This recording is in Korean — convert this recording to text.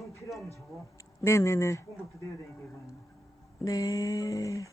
정 필요하면 적어. 네네네. 조금부터 내야 되니까 이거는. 네.